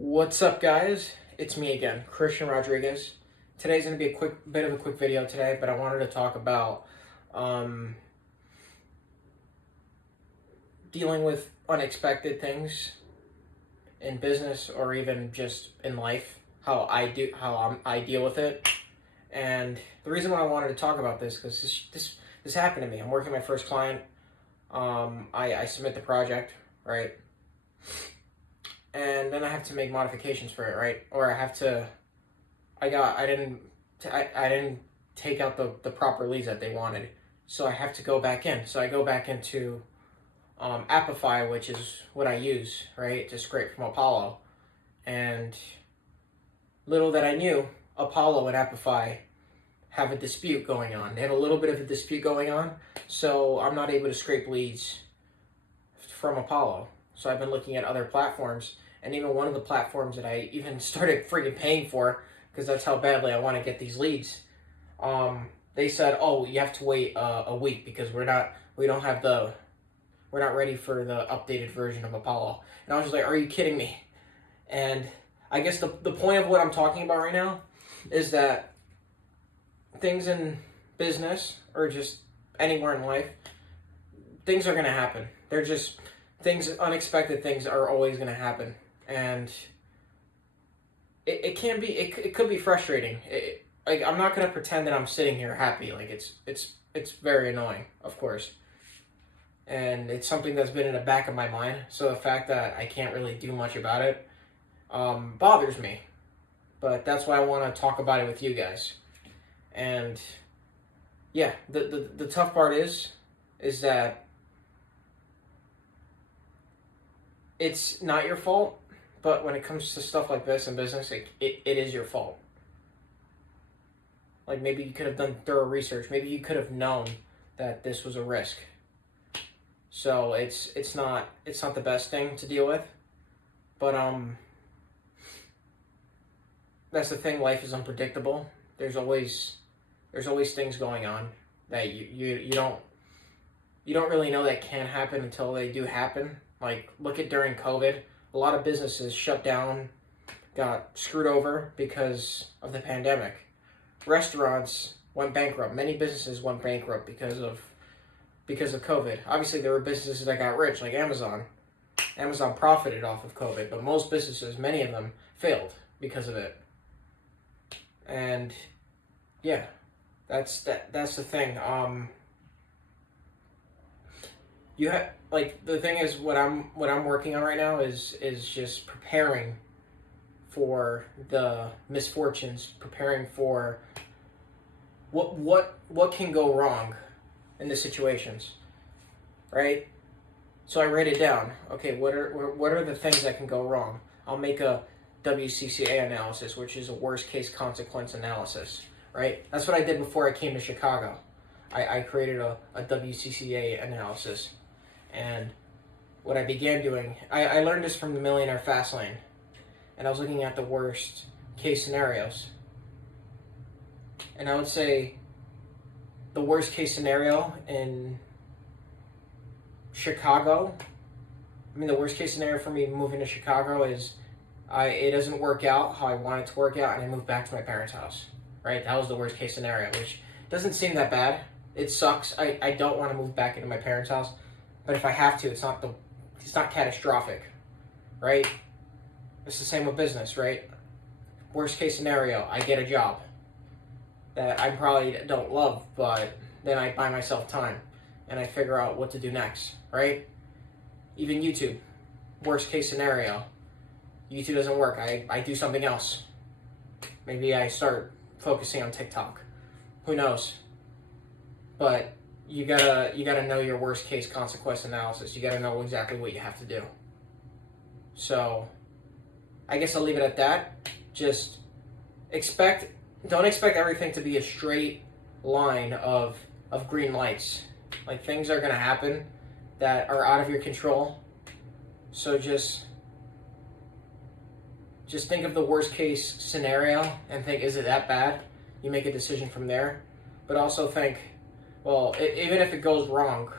What's up, guys? It's me again, Christian Rodriguez. Today's going to be a quick video today, but I wanted to talk about um, dealing with unexpected things in business or even just in life. How I deal with it, and the reason why I wanted to talk about this because this happened to me. I'm working my first client. I submit the project, right? And then I have to make modifications for it, right? Or I didn't take out the proper leads that they wanted, so I have to go back in. So I go back into Appify, which is what I use, right, to scrape from Apollo. And little that I knew, Apollo and Appify have a dispute going on. They have a little bit of a dispute going on, so I'm not able to scrape leads from Apollo. So I've been looking at other platforms, and even one of the platforms that I even started freaking paying for, because that's how badly I want to get these leads. They said, "Oh, you have to wait a week because we're not ready for the updated version of Apollo." And I was just like, "Are you kidding me?" And I guess the point of what I'm talking about right now is that things in business or just anywhere in life, things are gonna happen. They're just unexpected things are always going to happen, and it could be frustrating. Like, I'm not going to pretend that I'm sitting here happy. Like, it's very annoying, of course, and it's something that's been in the back of my mind. So the fact that I can't really do much about it bothers me, but that's why I want to talk about it with you guys. And yeah, the tough part is that it's not your fault, but when it comes to stuff like this in business, it is your fault. Like, maybe you could have done thorough research. Maybe you could have known that this was a risk. So it's not the best thing to deal with, but that's the thing. Life is unpredictable. There's always things going on that you don't really know that can happen until they do happen. Like, look at during COVID, a lot of businesses shut down, got screwed over because of the pandemic. Restaurants went bankrupt. Many businesses went bankrupt because of COVID. Obviously, there were businesses that got rich, like Amazon. Amazon profited off of COVID, but most businesses, many of them, failed because of it. And yeah, that's the thing. You have, like, the thing is, what I'm working on right now is just preparing for the misfortunes, preparing for what can go wrong in the situations, right? So I write it down. Okay, what are the things that can go wrong? I'll make a WCCA analysis, which is a worst case consequence analysis, right? That's what I did before I came to Chicago. I created a WCCA analysis. And what I began doing, I learned this from the Millionaire Fastlane, and I was looking at the worst case scenarios. And I would say the worst case scenario in Chicago, the worst case scenario for me moving to Chicago is it doesn't work out how I want it to work out, and I move back to my parents' house, right? That was the worst case scenario, which doesn't seem that bad. It sucks. I don't want to move back into my parents' house. But if I have to, it's not catastrophic, right? It's the same with business, right? Worst case scenario, I get a job that I probably don't love, but then I buy myself time and I figure out what to do next, right? Even YouTube, worst case scenario, YouTube doesn't work. I do something else. Maybe I start focusing on TikTok. Who knows? But you gotta know your worst case consequence analysis. You gotta know exactly what you have to do. So I guess I'll leave it at that. Just don't expect everything to be a straight line of green lights. Like, things are gonna happen that are out of your control. So just think of the worst case scenario and think, is it that bad? You make a decision from there. But also think, well, even if it goes wrong,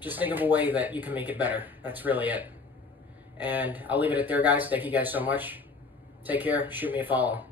just think of a way that you can make it better. That's really it. And I'll leave it at there, guys. Thank you guys so much. Take care. Shoot me a follow.